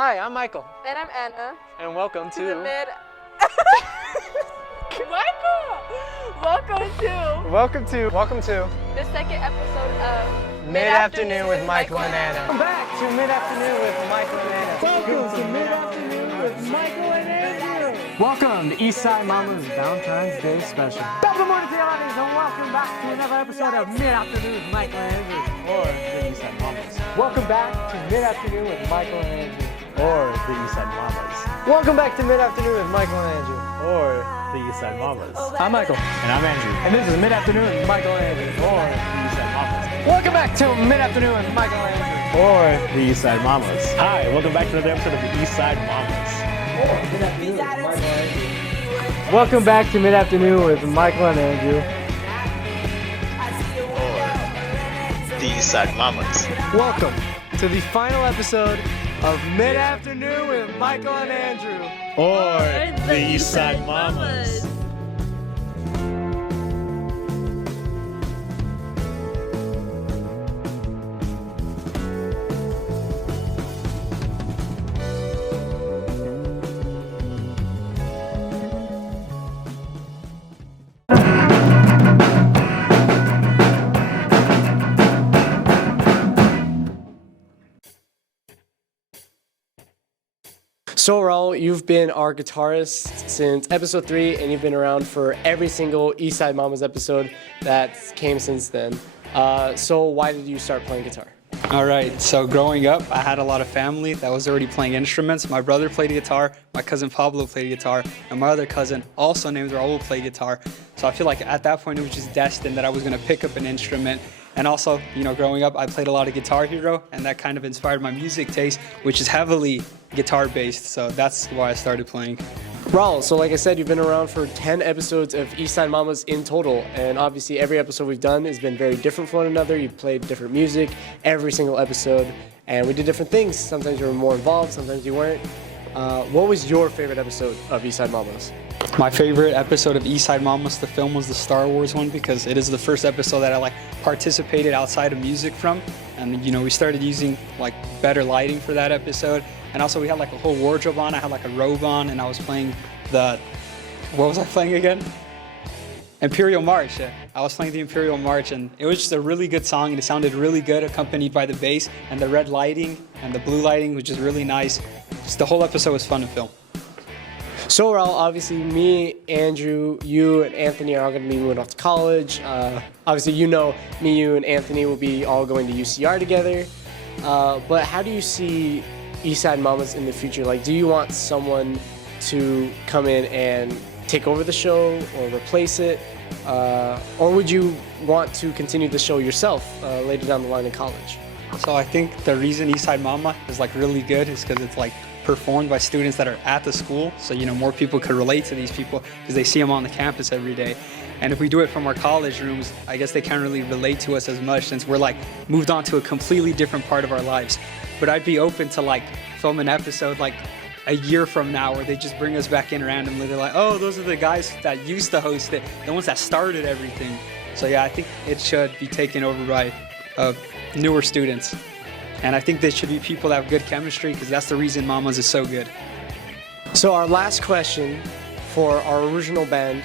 Hi, I'm Michael. And I'm Anna. And welcome to the mid. Michael! Welcome to the second episode of Mid-Afternoon with Michael and Anna. Welcome back to Mid-Afternoon with Michael and Anna. Welcome to Mid-Afternoon with Michael and Andrew. Welcome to Eastside MAMAs Valentine's Day Special. Top of the morning to you, ladies, and welcome back to another episode of Mid-Afternoon with Michael and Andrew. Or the Eastside MAMAs. Welcome back to Mid-Afternoon with Michael and Andrew. Or the Eastside MAMAs. Welcome back to Mid-Afternoon with Michael and Andrew. Or the Eastside MAMAs. I'm Michael. And I'm Andrew. And this is Mid-Afternoon with Michael and Andrew. Or the Eastside MAMAs. Welcome back to Mid-Afternoon with Michael and Andrew. Or the Eastside MAMAs. Hi, welcome back to another episode of the Eastside MAMAs. Or Mid-Afternoon with Michael and Andrew. Welcome back to Mid-Afternoon with Michael and Andrew. Or the Eastside MAMAs. Welcome to the final episode of Mid-Afternoon with Michael and Andrew. Or the Eastside MAMAs. So Raul, you've been our guitarist since episode 3, and you've been around for every single Eastside Mamas episode that came since then. So why did you start playing guitar? All right, so growing up, I had a lot of family that was already playing instruments. My brother played guitar, my cousin Pablo played guitar, and my other cousin, also named Raul, played guitar. So I feel like at that point it was just destined that I was gonna pick up an instrument. And also, growing up, I played a lot of Guitar Hero, and that kind of inspired my music taste, which is heavily guitar-based, so that's why I started playing. Raul, so like I said, you've been around for 10 episodes of Eastside Mamas in total, and obviously every episode we've done has been very different from one another. You've played different music every single episode, and we did different things. Sometimes you were more involved, sometimes you weren't. What was your favorite episode of Eastside Mamas? My favorite episode of Eastside Mamas, the film, was the Star Wars one because it is the first episode that I participated outside of music from, and we started using better lighting for that episode, and also we had a whole wardrobe on. I had a robe on, and I was playing what was I playing again? Imperial March. Yeah. I was playing the Imperial March, and it was just a really good song, and it sounded really good accompanied by the bass, and the red lighting and the blue lighting, which is really nice. Just the whole episode was fun to film. So Raul, obviously me, Andrew, you, and Anthony are all going to be moving off to college. Obviously me, you, and Anthony will be all going to UCR together. But how do you see Eastside Mamas in the future? Do you want someone to come in and take over the show or replace it? Or would you want to continue the show yourself later down the line in college? So I think the reason Eastside Mama is really good is because it's performed by students that are at the school, so more people could relate to these people because they see them on the campus every day. And if we do it from our college rooms, I guess they can't really relate to us as much since we're moved on to a completely different part of our lives. But I'd be open to film an episode a year from now where they just bring us back in randomly. They're like, oh, those are the guys that used to host it, the ones that started everything. So yeah, I think it should be taken over by newer students. And I think there should be people that have good chemistry because that's the reason Mamas is so good. So our last question for our original band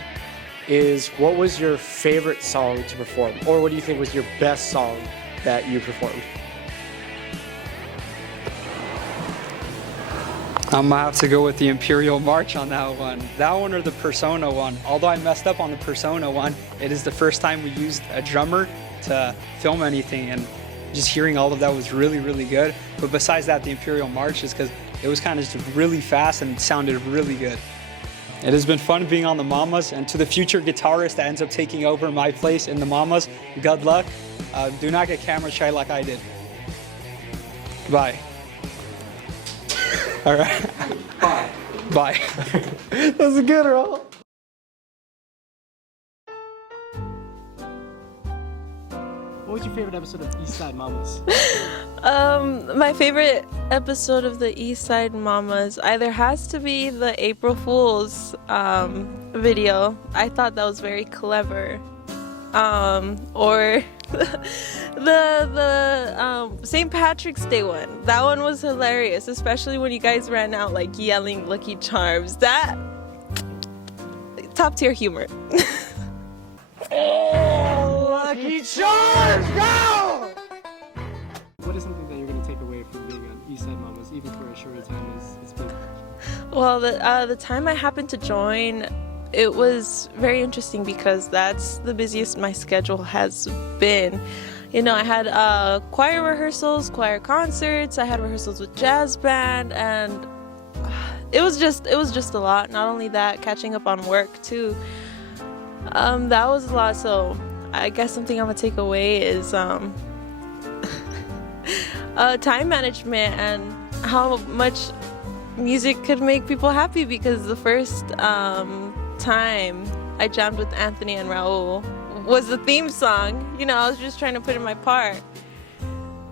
is, what was your favorite song to perform? Or what do you think was your best song that you performed? I'm gonna have to go with the Imperial March on that one. That one or the Persona one. Although I messed up on the Persona one, it is the first time we used a drummer to film anything, and just hearing all of that was really, really good. But besides that, the Imperial March is because it was kind of just really fast and sounded really good. It has been fun being on the Mamas, and to the future guitarist that ends up taking over my place in the Mamas, good luck. Do not get camera shy like I did. Bye. All right. Bye. Bye. That was a good roll. What was your favorite episode of Eastside Mamas? My favorite episode of the Eastside Mamas either has to be the April Fool's video. I thought that was very clever. or the St. Patrick's Day one. That one was hilarious, especially when you guys ran out like yelling Lucky Charms. That top tier humor. Oh, Lucky Charms, go! What is something that you're going to take away from being on Eastside Mamas, even for a shorter time as it's been? Well, the time I happened to join, it was very interesting because that's the busiest my schedule has been. You know, I had choir rehearsals, choir concerts, I had rehearsals with jazz band, and it was just a lot. Not only that, catching up on work too. That was a lot. So I guess something I'm gonna take away is time management and how much music could make people happy, because the first time I jammed with Anthony and Raul was the theme song. You know, I was just trying to put in my part.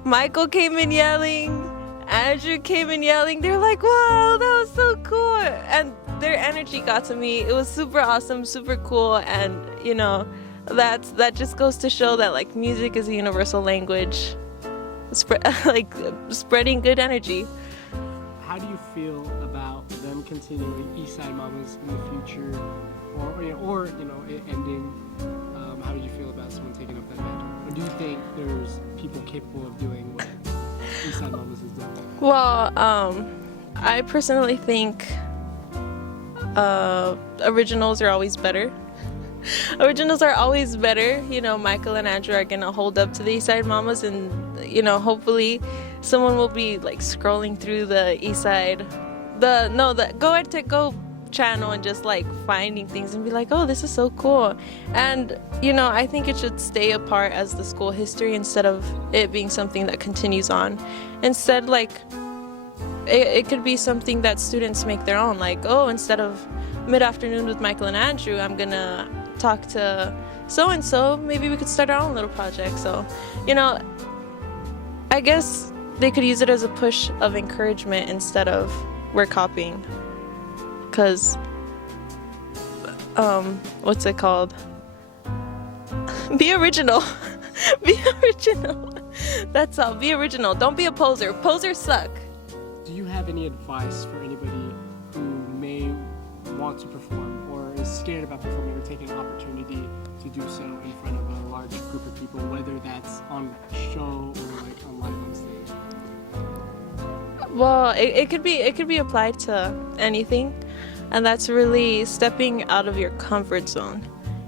Michael came in yelling, Andrew came in yelling. They're like, "Wow, that was so cool!" And their energy got to me. It was super awesome, super cool, and you know, that just goes to show that like music is a universal language, spreading good energy. How do you feel about them continuing Eastside Mamas in the future, or you know, it ending? How do you feel about someone taking up that mantle? Or do you think there's people capable of doing what Eastside Mamas has done? Well, I personally think originals are always better. Originals are always better. You know, Michael and Andrew are gonna hold up to the Eastside Mamas, and you know, hopefully someone will be like scrolling through the Eastside, the Go Ahead to Go channel and just like finding things and be like, oh, this is so cool. And you know, I think it should stay apart as the school history instead of it being something that continues on. Instead, like it could be something that students make their own, like, oh, instead of mid-afternoon with Michael and Andrew, I'm gonna talk to so-and-so, maybe we could start our own little project. So, you know, I guess they could use it as a push of encouragement instead of we're copying. Because, what's it called? Be original. Be original. That's all. Be original. Don't be a poser. Posers suck. Do you have any advice for anybody who may want to perform or is scared about performing or taking an opportunity to do so in front of a large group of people, whether that's on show or like on live on stage? Well, it could be applied to anything, and that's really stepping out of your comfort zone.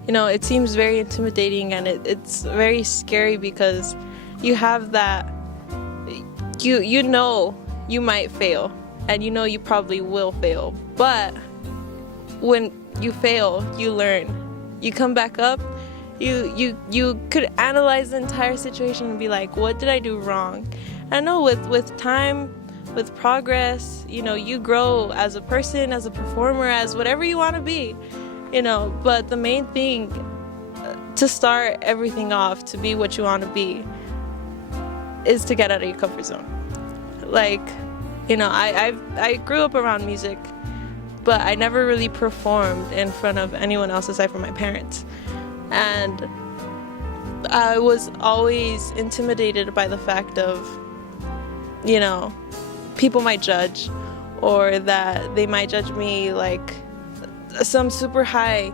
You know, it seems very intimidating and it's very scary because you have that, you know you might fail and you know you probably will fail, but when you fail, you learn. You come back up, you could analyze the entire situation and be like, what did I do wrong? I know with time, with progress, you know, you grow as a person, as a performer, as whatever you want to be, you know, but the main thing to start everything off, to be what you want to be, is to get out of your comfort zone. Like, you know, I grew up around music, but I never really performed in front of anyone else aside from my parents. And I was always intimidated by the fact of, you know, people might judge, or that they might judge me like some super high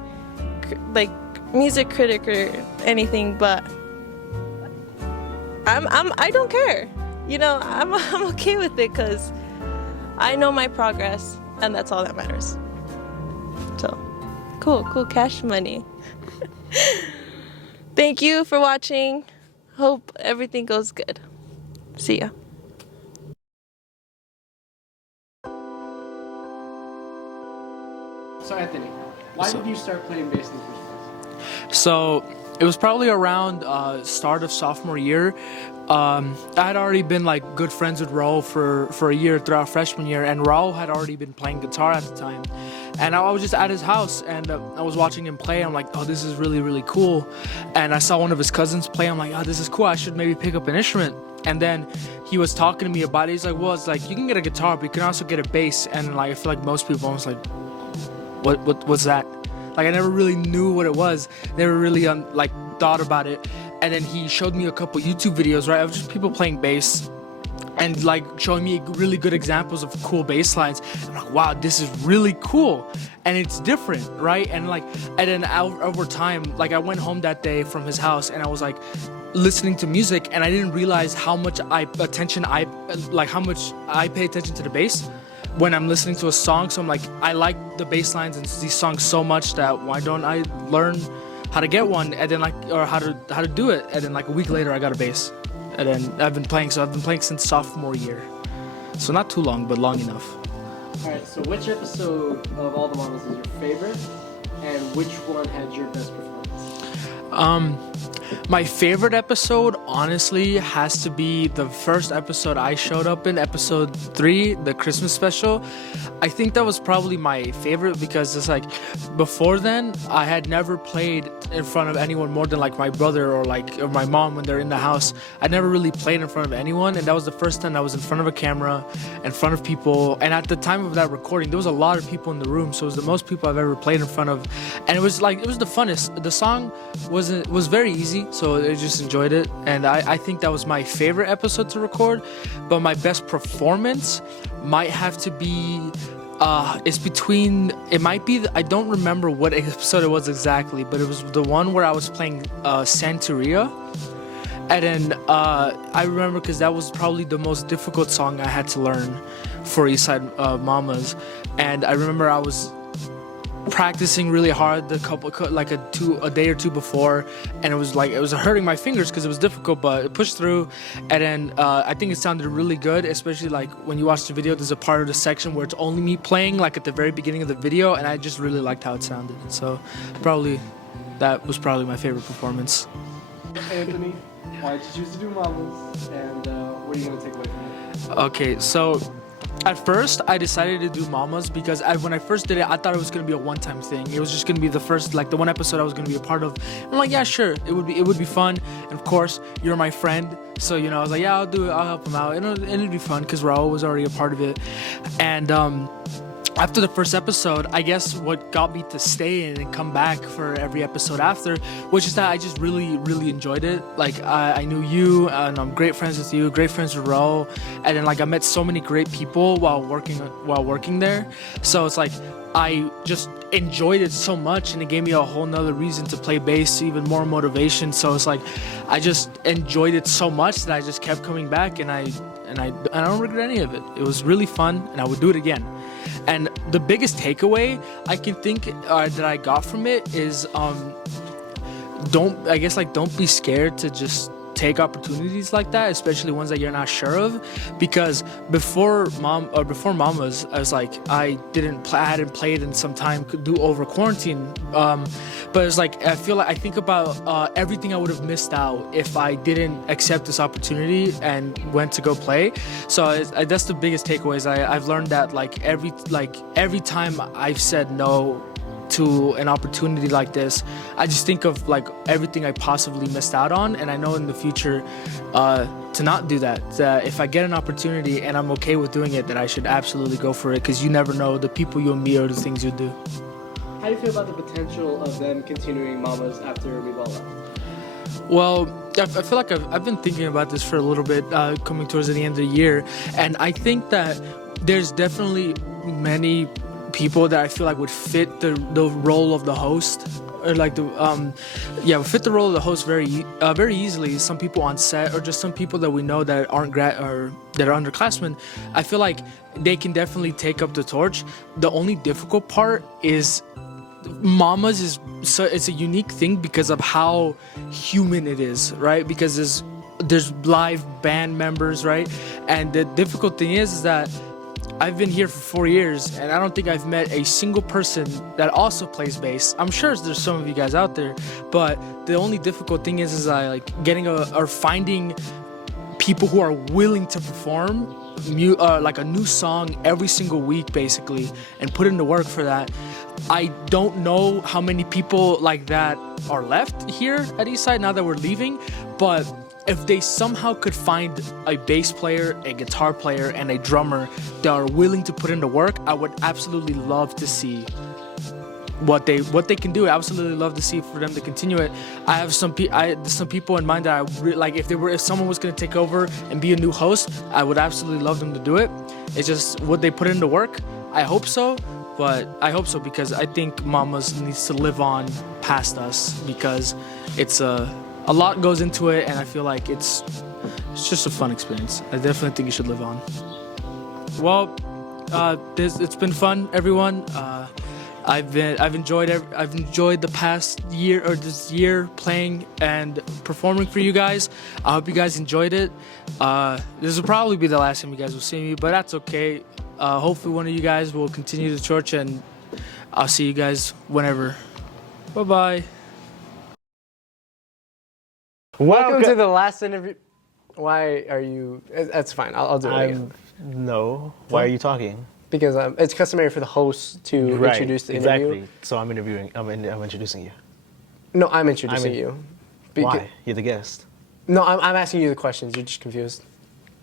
like music critic or anything, but I don't care. You know, I'm okay with it because I know my progress, and that's all that matters. So, cool cash money. Thank you for watching. Hope everything goes good. See ya. So Anthony, why did you start playing bass in the first place? So it was probably around start of sophomore year. I had already been like good friends with Raul for a year throughout freshman year, and Raul had already been playing guitar at the time. And I was just at his house, and I was watching him play. I'm like, oh, this is really, really cool. And I saw one of his cousins play. I'm like, oh, this is cool. I should maybe pick up an instrument. And then he was talking to me about it. He's like, well, it's like you can get a guitar, but you can also get a bass. And like I feel like most people almost like, what's that? Like I never really knew what it was. Never really thought about it, and then he showed me a couple YouTube videos, right, of just people playing bass and like showing me really good examples of cool bass lines. I'm like, wow, this is really cool, and it's different, right? And then over time, like I went home that day from his house, and I was like listening to music, and I didn't realize how much I pay attention to the bass when I'm listening to a song. So I'm like, I like the bass lines and these songs so much that why don't I learn how to get one, and then or how to do it. And then like a week later I got a bass, and then I've been playing since sophomore year, so not too long but long enough. All right, so which episode of All the Mamas is your favorite, and which one had your best performance? My favorite episode, honestly, has to be the first episode I showed up in, episode 3, the Christmas special. I think that was probably my favorite because it's like, before then, I had never played in front of anyone more than like my brother or my mom when they're in the house. I never really played in front of anyone, and that was the first time I was in front of a camera, in front of people. And at the time of that recording, there was a lot of people in the room, so it was the most people I've ever played in front of, and it was the funnest. The song was very easy, so I just enjoyed it, and I think that was my favorite episode to record. But my best performance might have to be I don't remember what episode it was exactly, but it was the one where I was playing Santeria. And then I remember because that was probably the most difficult song I had to learn for Eastside Mamas. And I remember I was practicing really hard a day or two before, and it was hurting my fingers because it was difficult, but it pushed through. And then I think it sounded really good, especially like when you watch the video, there's a part of the section where it's only me playing, like at the very beginning of the video, and I just really liked how it sounded. So that was probably my favorite performance. Anthony, why did you choose to do Mamas, and what are you going to take away from it? Okay, so at first, I decided to do Mamas because when I first did it, I thought it was going to be a one-time thing. It was just going to be the one episode I was going to be a part of. I'm like, yeah, sure, it would be fun. And of course, you're my friend, so I was like, yeah, I'll do it. I'll help him out, and it'd be fun because Raul was already a part of it. And after the first episode, I guess what got me to stay and come back for every episode after was just that I just really, really enjoyed it. Like, I knew you, and I'm great friends with you, great friends with Ro, and then I met so many great people while working there. So it's like I just enjoyed it so much, and it gave me a whole nother reason to play bass, even more motivation. So it's like I just enjoyed it so much that I just kept coming back, and I don't regret any of it. It was really fun, and I would do it again. And the biggest takeaway I can think that I got from it is don't be scared to just take opportunities like that, especially ones that you're not sure of. Because before Mamas, I was like, I hadn't played in some time over quarantine. But it's like I think about everything I would have missed out if I didn't accept this opportunity and went to go play. So that's the biggest takeaway. Is I've learned that every time I've said no to an opportunity like this, I just think of everything I possibly missed out on, and I know in the future to not do that. If I get an opportunity and I'm okay with doing it, that I should absolutely go for it, because you never know the people you'll meet or the things you'll do. How do you feel about the potential of them continuing Mamas after we've all left? Well, I feel like I've been thinking about this for a little bit, coming towards the end of the year, and I think that there's definitely many people that I feel like would fit the role of the host, or fit the role of the host very easily. Some people on set, or just some people that we know that aren't that are underclassmen. I feel like they can definitely take up the torch. The only difficult part is Mamas it's a unique thing because of how human it is, right? Because there's live band members, right? And the difficult thing is that I've been here for 4 years, and I don't think I've met a single person that also plays bass. I'm sure there's some of you guys out there, but the only difficult thing is finding people who are willing to perform a new song every single week, basically, and put in the work for that. I don't know how many people like that are left here at Eastside now that we're leaving, but if they somehow could find a bass player, a guitar player, and a drummer that are willing to put in the work, I would absolutely love to see what they can do. I absolutely love to see for them to continue it. I have some people in mind that like if someone was going to take over and be a new host, I would absolutely love them to do it. It's just, would they put into work? I hope so, but I hope so because I think Mamas needs to live on past us because it's a lot goes into it, and I feel like it's just a fun experience. I definitely think it should live on. Well, it's been fun, everyone. I've enjoyed the past year or this year playing and performing for you guys. I hope you guys enjoyed it. This will probably be the last time you guys will see me, but that's okay. Hopefully one of you guys will continue the torch, and I'll see you guys whenever. Bye-bye. Welcome to the last interview. Why are you? That's fine. I'll do it again. No. Why are you talking? Because it's customary for the host to introduce the interview. Exactly. So I'm interviewing. I'm introducing you. No, I'm introducing you. Why? You're the guest. No, I'm asking you the questions. You're just confused.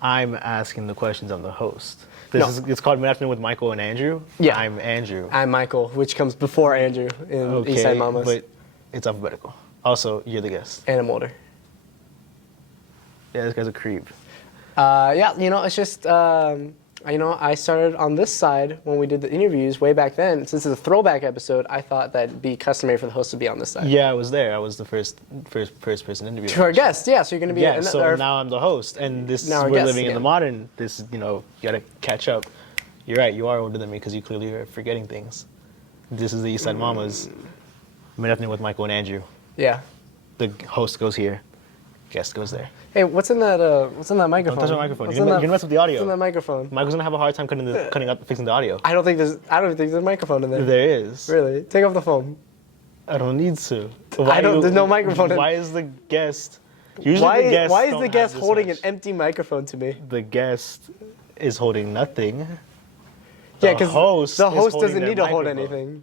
I'm asking the questions. I'm the host. It's called Mid Afternoon with Michael and Andrew. Yeah. I'm Andrew. I'm Michael, which comes before Andrew in Eastside MAMAs. But it's alphabetical. Also, you're the guest. And I'm older. Yeah, this guy's a creep. Yeah, it's just, I started on this side when we did the interviews way back then. Since it's a throwback episode, I thought that it'd be customary for the host to be on this side. Yeah, I was there. I was the first person interviewed. To our guest, yeah. So you're going to be. Yeah. So now I'm the host, and we're living in the modern. You gotta catch up. You're right. You are older than me because you clearly are forgetting things. This is the Eastside Mamas. Mid Afternoon with Michael and Andrew. Yeah. The host goes here. Guest goes there. Hey, what's in that microphone? Don't touch my microphone. You're gonna mess up the audio. What's in that microphone? Michael's gonna have a hard time cutting up, fixing the audio. I don't think there's a microphone in there. There is. Really? Take off the phone. I don't need to. There's no microphone. Why is the guest? Usually Why the is the guest holding an empty microphone to me? The guest is holding nothing. Yeah, because the host doesn't their need to hold microphone. anything.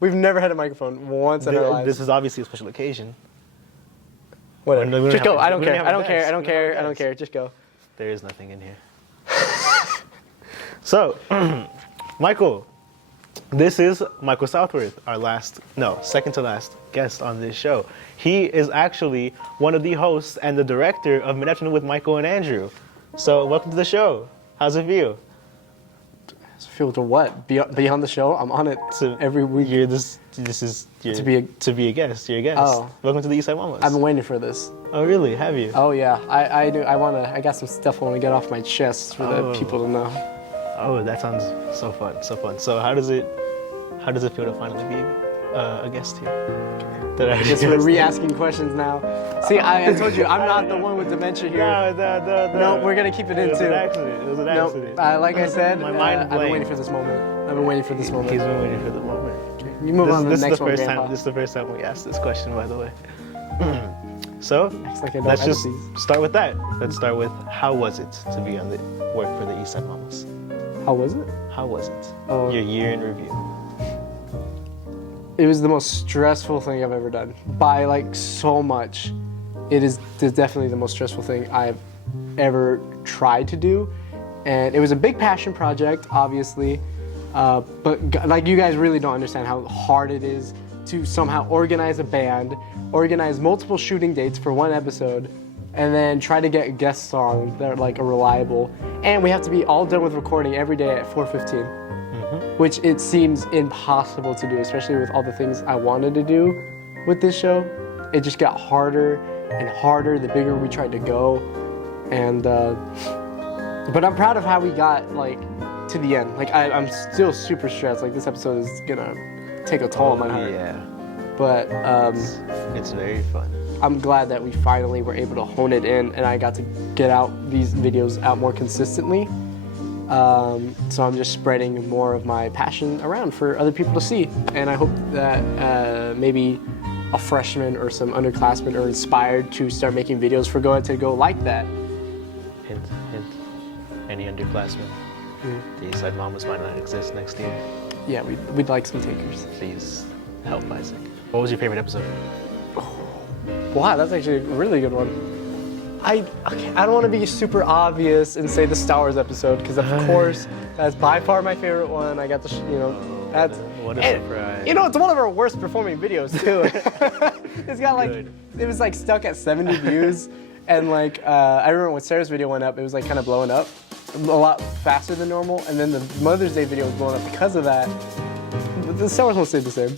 We've never had a microphone once in our lives. This is obviously a special occasion. Whatever. Just go. I don't care. Just go. There is nothing in here. So, Michael, this is Michael Southworth, second to last guest on this show. He is actually one of the hosts and the director of Mid Afternoon with Michael and Andrew. So, welcome to the show. How's it feel? Feel to what? Be on the show? I'm on it every week. To be a guest. You're a guest. Oh. Welcome to the Eastside Mamas. I've been waiting for this. Oh, really? Have you? Oh, yeah. I do. I got some stuff I want to get off my chest for the people to know. Oh, that sounds so fun. So how does it feel to finally be a guest here? We're re-asking questions now. See, I told you, I'm not the one with dementia here. No, we're going to keep it in, too. It was an accident. Like I said, my mind I've been waiting for this moment. He's been waiting for the moment. You move on to the next one, This is the first time we asked this question, by the way. So, like let's just start with that. Let's start with, how was it to be on the work for the Eastside Mamas? How was it? How was it? Oh. Your year in review. It was the most stressful thing I've ever done. By so much. It's definitely the most stressful thing I've ever tried to do. And it was a big passion project, obviously. But you guys really don't understand how hard it is to somehow organize a band, organize multiple shooting dates for one episode, and then try to get guests on that are reliable. And we have to be all done with recording every day at 4:15, which it seems impossible to do, especially with all the things I wanted to do with this show. It just got harder and harder the bigger we tried to go. And but I'm proud of how we got to the end. I'm still super stressed. This episode is gonna take a toll on my heart. Yeah. But it's very fun. I'm glad that we finally were able to hone it in, and I got to get these videos out more consistently. So I'm just spreading more of my passion around for other people to see. And I hope that maybe a freshman or some underclassmen are inspired to start making videos for to go like that. Hint. Any underclassmen? The Eastside Mamas might not exist next year. Yeah, we'd like some takers. Please help Isaac. What was your favorite episode? Wow, that's actually a really good one. I don't want to be super obvious and say the Star Wars episode, because of course That's by far my favorite one. I got the, that's. What a and, surprise. It's one of our worst performing videos too. It's got like, Good. it was like stuck at 70 views, and like I remember when Sarah's video went up, it was like kind of blowing up a lot faster than normal, and then the Mother's Day video was blowing up because of that. The Star Wars one stayed the same.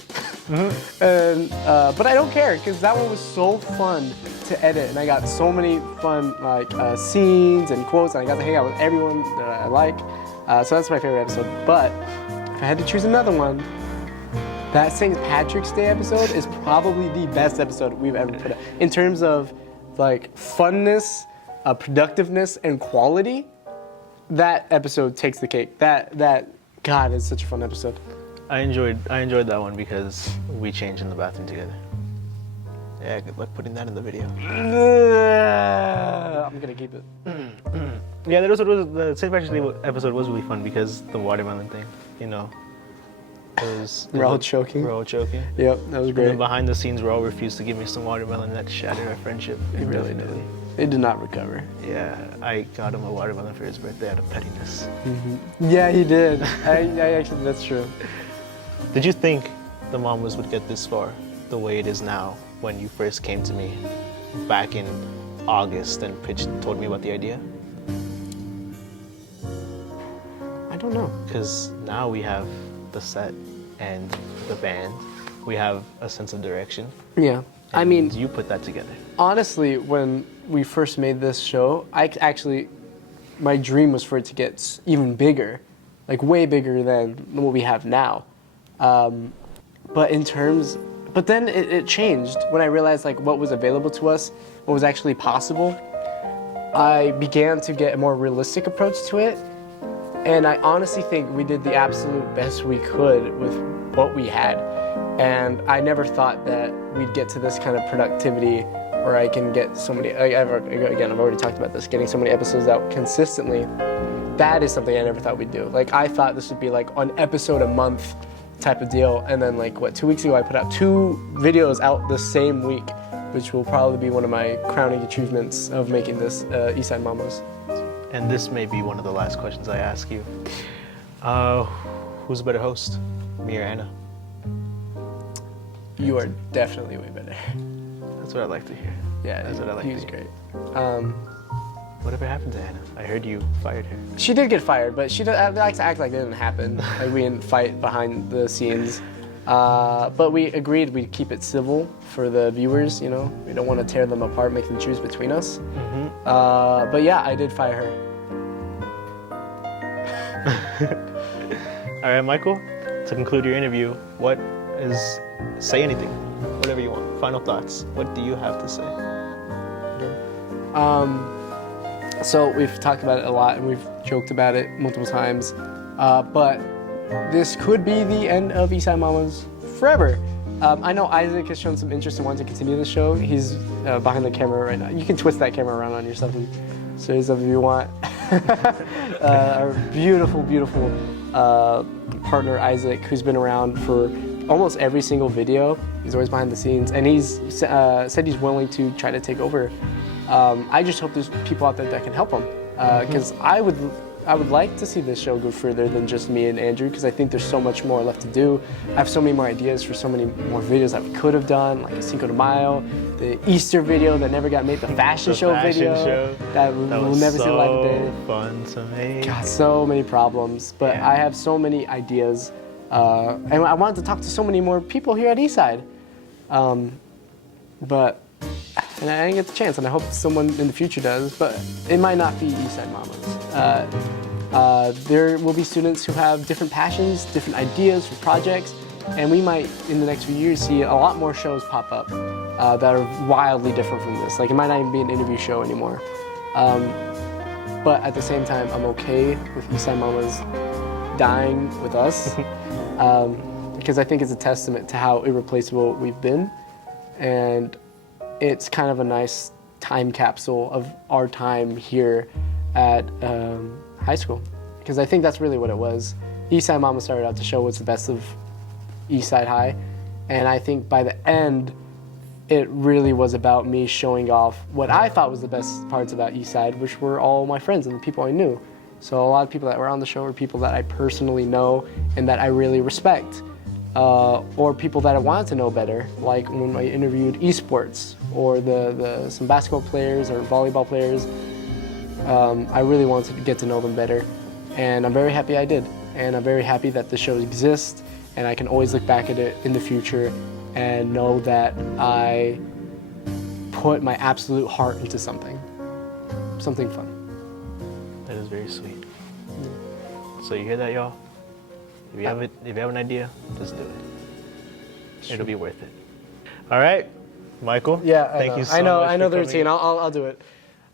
And but I don't care because that one was so fun to edit, and I got so many fun like scenes and quotes, and I got to hang out with everyone that I like. So that's my favorite episode. But if I had to choose another one, that St. Patrick's Day episode is probably the best episode we've ever put out in terms of like funness, productiveness, and quality. That episode takes the cake. That God, it's such a fun episode. I enjoyed that one because we changed in the bathroom together. Yeah, good luck putting that in the video. I'm gonna keep it. Yeah, the St. Patrick's Day episode was really fun because the watermelon thing, It was We're all choking. We're all choking. Yep, that was And then great. behind the scenes, Raul refused to give me some watermelon, and that shattered our friendship. It really did. It did not recover. Yeah, I got him a watermelon for his birthday out of pettiness. Yeah, he did. I actually, that's true. Did you think the Mamas would get this far, the way it is now, when you first came to me back in August and told me about the idea? I don't know. Because now we have the set and the band. We have a sense of direction. Yeah. I mean, And you put that together. honestly, when we first made this show, my dream was for it to get even bigger, like way bigger than what we have now. But then it changed when I realized like what was available to us, what was actually possible. I began to get a more realistic approach to it, and I honestly think we did the absolute best we could with what we had. And I never thought that we'd get to this kind of productivity, or I can get so many. I've already talked about this, getting so many episodes out consistently. That is something I never thought we'd do. Like I thought this would be like an episode a month type of deal, and then like 2 weeks ago I put out 2 videos out the same week, which will probably be one of my crowning achievements of making this Eastside Mamas. And this may be one of the last questions I ask you. Who's a better host, me or Anna? You are definitely way better. That's what I like to hear. Yeah, That's what I like he to was hear. great. Whatever happened to Anna? I heard you fired her. She did get fired, but she likes to act like it didn't happen. Like we didn't fight behind the scenes. But we agreed we'd keep it civil for the viewers, We don't want to tear them apart, make them choose between us. But yeah, I did fire her. All right, Michael, to conclude your interview, say anything, whatever you want. Final thoughts. What do you have to say? So we've talked about it a lot and we've joked about it multiple times, but this could be the end of Eastside Mamas forever. I know Isaac has shown some interest in wanting to continue the show. He's behind the camera right now. You can twist that camera around on yourself and show yourself if you want. Our beautiful, beautiful partner Isaac, who's been around for almost every single video. He's always behind the scenes, and he's said he's willing to try to take over. I just hope there's people out there that can help him, because I would like to see this show go further than just me and Andrew, because I think there's so much more left to do. I have so many more ideas for so many more videos that we could have done, like a Cinco de Mayo, the Easter video that never got made, the fashion show video that will never see the light of day. Fun to make. God, so many problems, but I have so many ideas, and I wanted to talk to so many more people here at Eastside, but and I didn't get the chance, and I hope someone in the future does, but it might not be Eastside Mamas. There will be students who have different passions, different ideas for projects, and we might, in the next few years, see a lot more shows pop up that are wildly different from this. Like, it might not even be an interview show anymore. But at the same time, I'm okay with Eastside Mamas dying with us, because I think it's a testament to how irreplaceable we've been, and it's kind of a nice time capsule of our time here at high school, because I think that's really what it was. Eastside Mama started out to show what's the best of Eastside High, and I think by the end, it really was about me showing off what I thought was the best parts about Eastside, which were all my friends and the people I knew. So a lot of people that were on the show are people that I personally know and that I really respect. Or people that I wanted to know better, like when I interviewed esports or some basketball players or volleyball players. I really wanted to get to know them better, and I'm very happy I did. And I'm very happy that the show exists, and I can always look back at it in the future and know that I put my absolute heart into something fun. That is very sweet. So you hear that, y'all? If you have an idea, just do it. It'll be worth it. All right, Michael. Yeah, thank you so I much. know for the coming. routine. I'll do it.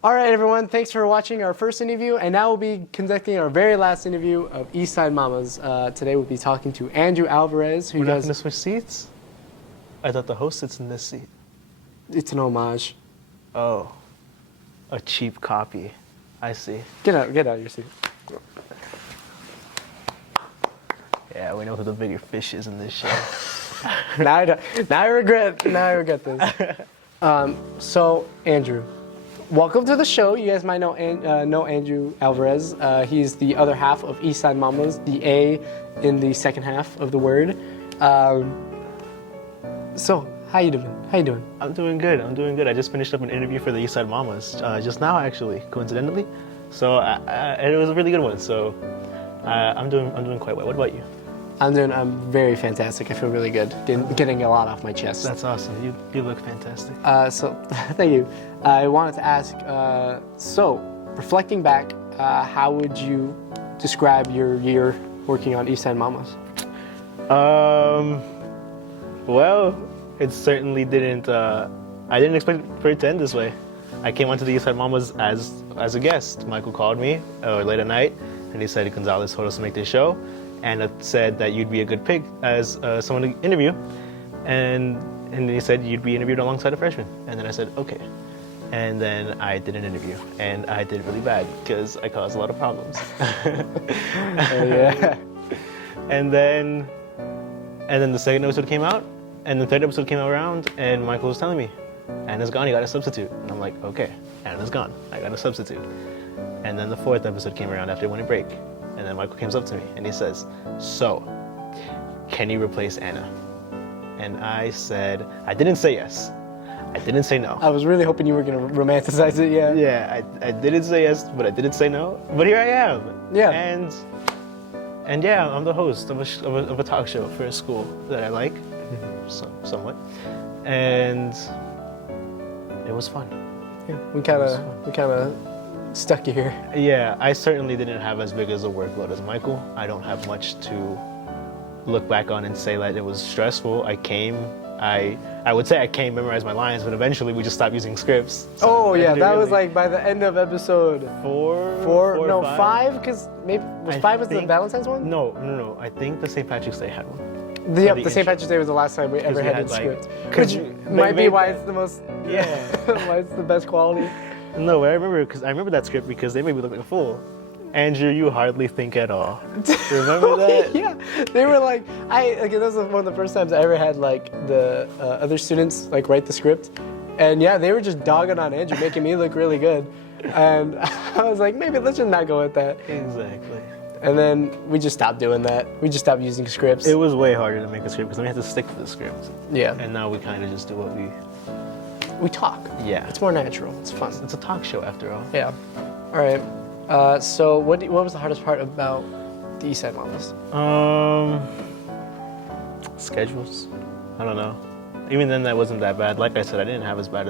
All right, everyone. Thanks for watching our first interview, and now we'll be conducting our very last interview of Eastside Mamas. Today we'll be talking to Andrew Alvarez, who We're not does. gonna switch seats. I thought the host sits in this seat. It's an homage. Oh, a cheap copy. I see. Get out of your seat. Yeah, we know who the bigger fish is in this show. Now I regret this. So Andrew, welcome to the show. You guys might know Andrew Alvarez. He's the other half of Eastside Mamas, the A in the second half of the word. So how you doing? I'm doing good. I just finished up an interview for the Eastside Mamas just now, actually, coincidentally. So and it was a really good one. So I'm doing quite well. What about you? I'm very fantastic. I feel really good. Getting a lot off my chest. That's awesome. You look fantastic. So thank you. I wanted to ask, so reflecting back, how would you describe your year working on Eastside Mamas? Well, it certainly didn't, I didn't expect for it to end this way. I came onto the Eastside Mamas as a guest. Michael called me late at night, and he said, Gonzalez told us to make this show, and it said that you'd be a good pick as someone to interview. And he said you'd be interviewed alongside a freshman. And then I said, okay. And then I did an interview, and I did really bad because I caused a lot of problems. Yeah. And then the second episode came out, and the third episode came around, and Michael was telling me, Anna's gone, you got a substitute. And I'm like, okay, Anna's gone, I got a substitute. And then the fourth episode came around after winning break, and then Michael comes up to me and he says, so, can you replace Anna? And I said, I didn't say yes. I didn't say no. I was really hoping you were gonna romanticize it. Yeah. Yeah, I didn't say yes, but I didn't say no. But here I am. Yeah. And yeah, I'm the host of a talk show for a school that I like, somewhat. And it was fun. Yeah. We kind of stuck you here. Yeah, I certainly didn't have as big as a workload as Michael. I don't have much to look back on and say that it was stressful. I would say I came, memorized my lines, but eventually we just stopped using scripts. Oh yeah, that was really- like by the end of episode four or five, because maybe five was the Valentine's one. No. I think the St. Patrick's Day had one. The the St. intro. Patrick's Day was the last time we ever we had had, a like- script, 'cause which they might be made why that- it's the most. Yeah. Why it's the best quality. No, I remember that script because they made me look like a fool. Andrew, you hardly think at all. Remember that? Yeah, they were like, that was one of the first times I ever had like the other students like write the script, and yeah, they were just dogging on Andrew, making me look really good, and I was like, maybe let's just not go with that. Exactly. And then we just stopped doing that. We just stopped using scripts. It was way harder to make a script because we had to stick to the script. Yeah. And now we kind of just do what We talk. Yeah. It's more natural. It's fun. It's a talk show after all. Yeah. All right. So what was the hardest part about the Eastside Mamas? Schedules. I don't know. Even then, that wasn't that bad. Like I said, I didn't have as hard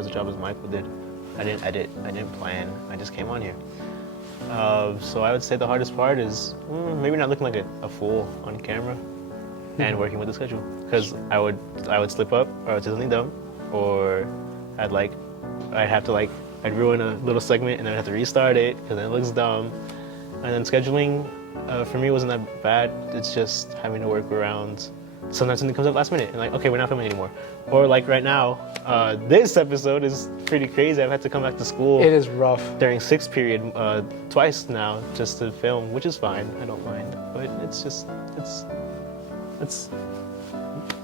as a job as Michael did. I didn't edit. I didn't plan. I just came on here. So I would say the hardest part is maybe not looking like a fool on camera, and working with the schedule. Because I would slip up, or I would say something dumb, or I'd ruin a little segment and then I'd have to restart it because then it looks dumb. And then scheduling for me wasn't that bad. It's just having to work around. Sometimes something comes up last minute and like, okay, we're not filming anymore. Or like right now, this episode is pretty crazy. I've had to come back to school. It is rough. During sixth period twice now just to film, which is fine. I don't mind. But it's just, it's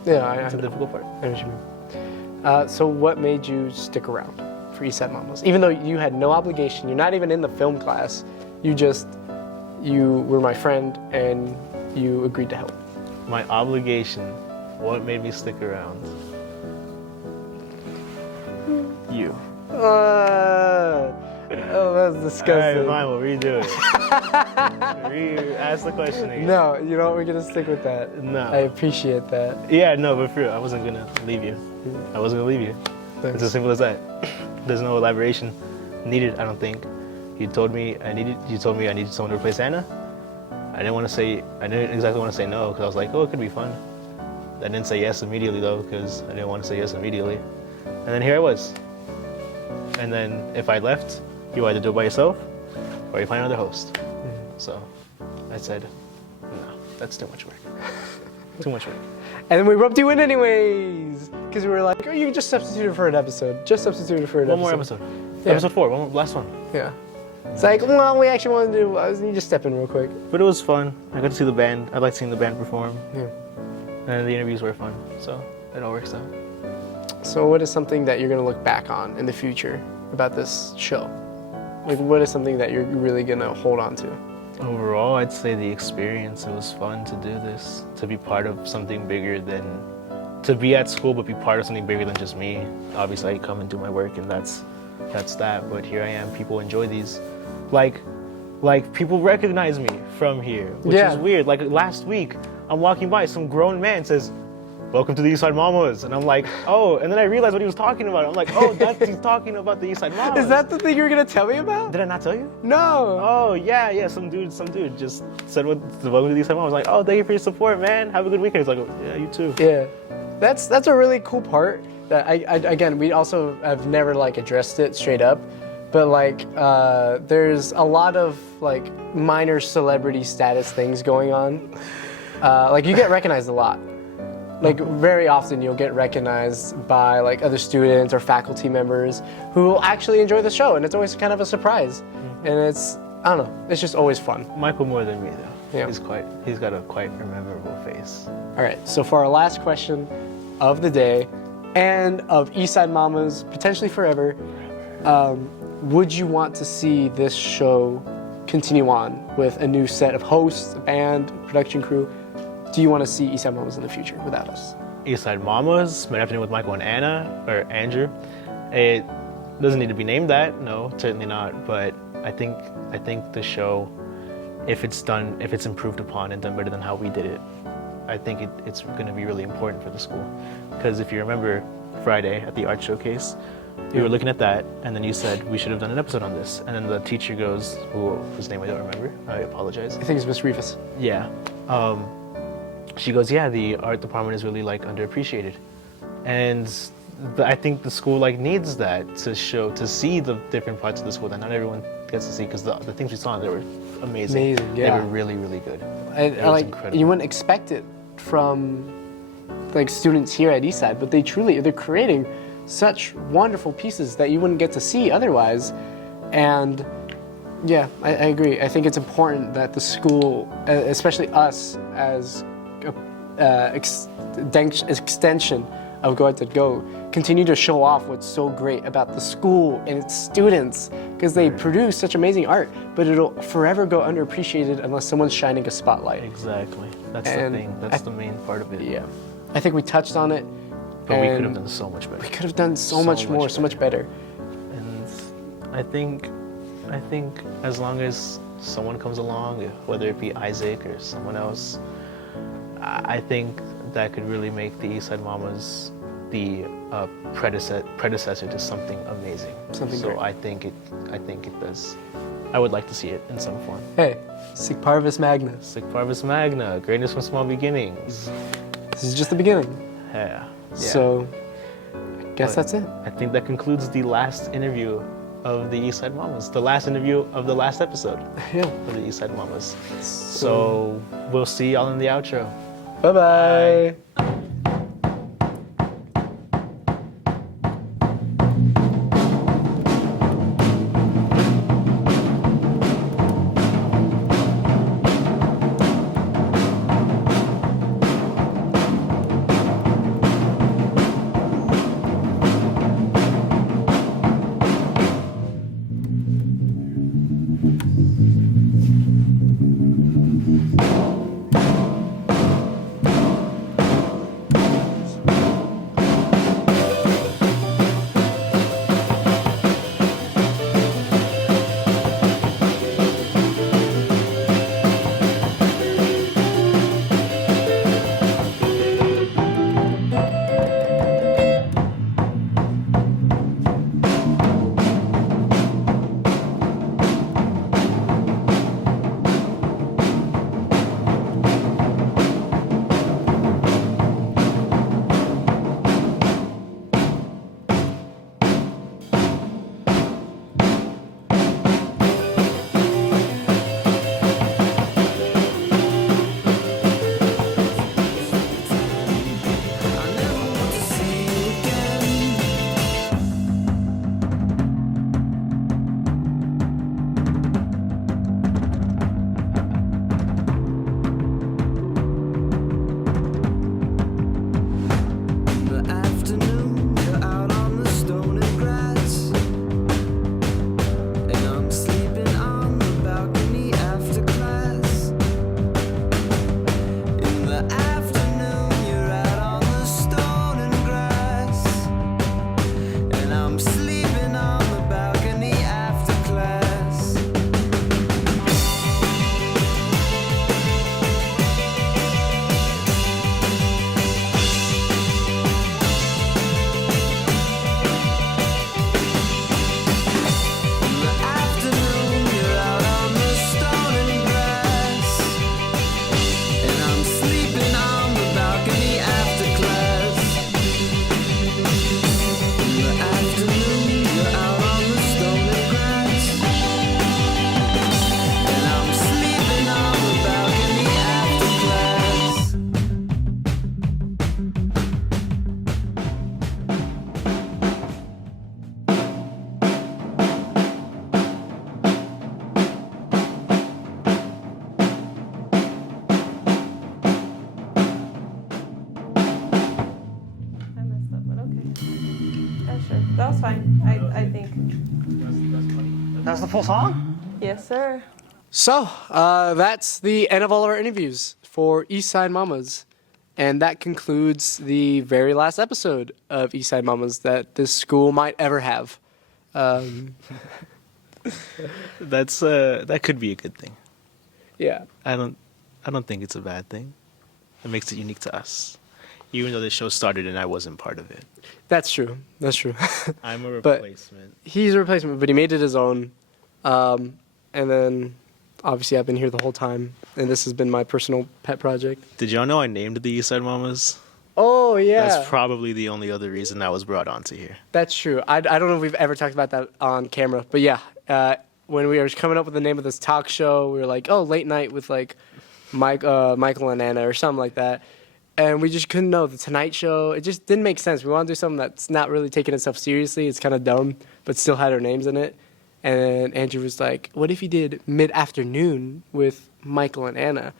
Yeah, a difficult part. I know what you mean. So what made you stick around for Eastside Mamas? Even though you had no obligation, you're not even in the film class, You were my friend and you agreed to help. My obligation. What made me stick around? You. Oh, that's disgusting. Alright, fine, we'll redo it. Ask the question again. No, you know what? We're gonna stick with that. No. I appreciate that. Yeah, no, but for real, I wasn't gonna leave you. I wasn't gonna leave you. Thanks. It's as simple as that. There's no elaboration needed, I don't think. You told me I needed someone to replace Anna. I didn't exactly want to say no because I was like, oh, it could be fun. I didn't say yes immediately though because I didn't want to say yes immediately. And then here I was. And then if I left, you either do it by yourself or you find another host. So I said, no, that's too much work. Too much work. And then we roped you in anyways because we were like, oh, you just substituted for an episode. Just substituted for an One episode. more episode. Yeah. Episode 4, last one. Yeah. It's like, well, we actually want to do. You just step in real quick. But it was fun. I got to see the band. I liked seeing the band perform. Yeah. And the interviews were fun. So it all works out. So, what is something that you're gonna look back on in the future about this show? Like, what is something that you're really gonna hold on to? Overall, I'd say the experience. It was fun to do this, to be part of something bigger than, to be at school but be part of something bigger than just me. Obviously, I come and do my work and that's that. But here I am. People enjoy these. Like people recognize me from here, which is weird. Like last week, I'm walking by, some grown man says, "Welcome to the Eastside Mamas," and I'm like, "Oh!" And then I realized what he was talking about. I'm like, "Oh, he's talking about the Eastside Mamas." Is that the thing you were gonna tell me about? Did I not tell you? No. Oh yeah. Some dude just said welcome to the Eastside Mamas. I was like, "Oh, thank you for your support, man. Have a good weekend." He's like, oh, "Yeah, you too." Yeah, that's a really cool part. That again, we also have never like addressed it straight up, but like there's a lot of like minor celebrity status things going on. Like you get recognized a lot. Like very often you'll get recognized by like other students or faculty members who will actually enjoy the show, and it's always kind of a surprise. And it's, I don't know, it's just always fun. Michael more than me though. Yeah. He's got a quite memorable face. All right, so for our last question of the day and of Eastside Mamas, potentially forever, would you want to see this show continue on with a new set of hosts, a band, production crew? Do you want to see Eastside Mamas in the future without us? Eastside Mamas, Mid-Afternoon with Michael and Anna, or Andrew. It doesn't need to be named that, no, certainly not. But I think the show, if it's improved upon and done better than how we did it, I think it's going to be really important for the school. Because if you remember Friday at the art showcase, we were looking at that, and then you said we should have done an episode on this. And then the teacher goes, whose name I don't remember, I apologize. I think it's Miss Rivas. Yeah. She goes, yeah, the art department is really like underappreciated. And I think the school like needs that to see the different parts of the school that not everyone gets to see, because the things we saw, they were amazing. Yeah. They were really, really good. And It was like, incredible. you wouldn't expect it from like students here at Eastside, but they're creating such wonderful pieces that you wouldn't get to see otherwise. And yeah, I agree. I think it's important that the school, especially us as extension of Go Ahead to Go, continue to show off what's so great about the school and its students, because they produce such amazing art, but it'll forever go underappreciated unless someone's shining a spotlight. Exactly. That's And the thing. That's the main part of it. Yeah. I think we touched on it. But we could have and done so much better. We could have done so much more, so much better. And I think as long as someone comes along, whether it be Isaac or someone else, I think that could really make the Eastside Mamas the predecessor to something amazing. Something so great. I think it does. I would like to see it in some form. Hey, Sic Parvis Magna. Sic Parvis Magna, greatness from small beginnings. This is just the beginning. Yeah. So, I guess that's it. I think that concludes the last interview of the Eastside Mamas, the last interview of the last episode Yeah. of the Eastside Mamas. So we'll see y'all in the outro. Bye-bye. That was fine. I think. That's the full song? Yes, sir. So that's the end of all of our interviews for Eastside Mamas. And that concludes the very last episode of Eastside Mamas that this school might ever have. That could be a good thing. Yeah. I don't think it's a bad thing. It makes it unique to us. Even though the show started and I wasn't part of it. That's true. That's true. I'm a But- replacement. He's a replacement, but he made it his own. And then, obviously, I've been here the whole time. And this has been my personal pet project. Did y'all know I named the Eastside Mamas? Oh, yeah. That's probably the only other reason I was brought onto here. That's true. I don't know if we've ever talked about that on camera. But yeah, when we were coming up with the name of this talk show, we were like, oh, late night with like Michael and Anna or something like that. And we just couldn't know. The Tonight Show, it just didn't make sense. We want to do something that's not really taking itself seriously. It's kind of dumb, but still had our names in it. And Andrew was like, what if you did mid-afternoon with Michael and Anna?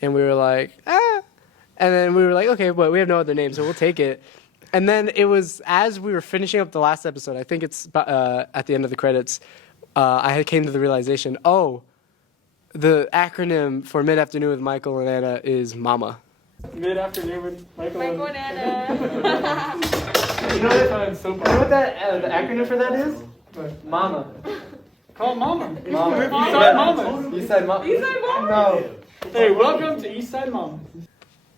And we were like, ah. And then we were like, okay, but we have no other name, so we'll take it. And then it was as we were finishing up the last episode, I think it's at the end of the credits, I came to the realization, oh, the acronym for mid-afternoon with Michael and Anna is MAMA. Mid-afternoon with Michael and Anna. You know what that the acronym for that is? MAMA. Call Mama. Mama. Eastside Mamas. Eastside Mama. Eastside Mamas? No. Hey, welcome to Eastside Mamas.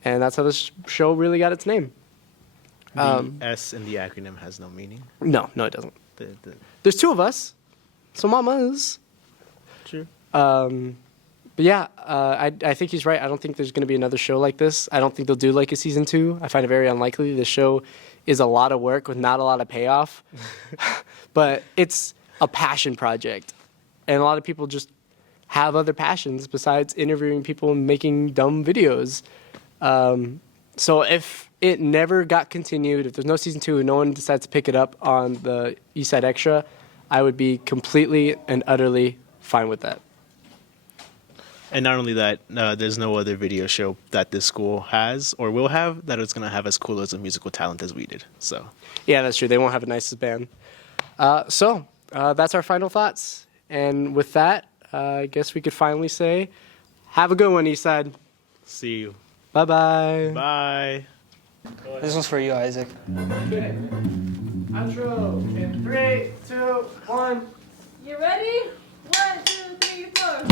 And that's how this show really got its name. The S in the acronym has no meaning. No, it doesn't. The There's two of us, so Mamas. True. But yeah, I think he's right. I don't think there's going to be another show like this. I don't think they'll do like a season 2. I find it very unlikely. The show is a lot of work with not a lot of payoff. But it's a passion project. And a lot of people just have other passions besides interviewing people and making dumb videos. So if it never got continued, if there's no season 2 and no one decides to pick it up on the Eastside Extra, I would be completely and utterly fine with that. And not only that, there's no other video show that this school has or will have that is going to have as cool as a musical talent as we did. So, Yeah, that's true. They won't have a nicest band. So that's our final thoughts. And with that, I guess we could finally say, have a good one, Eastside. see you. Bye-bye. Bye. This one's for you, Isaac. Okay. Outro in 3, 2, 1. You ready? 1, 2, 3, 4.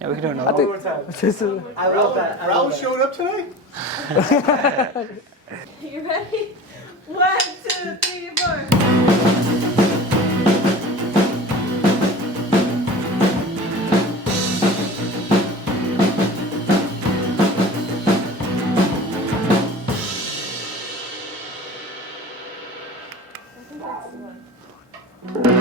Yeah, we can do another One more time. I love that. Raul showed up tonight? You ready? 1, 2, 3, 4. I think that's the one.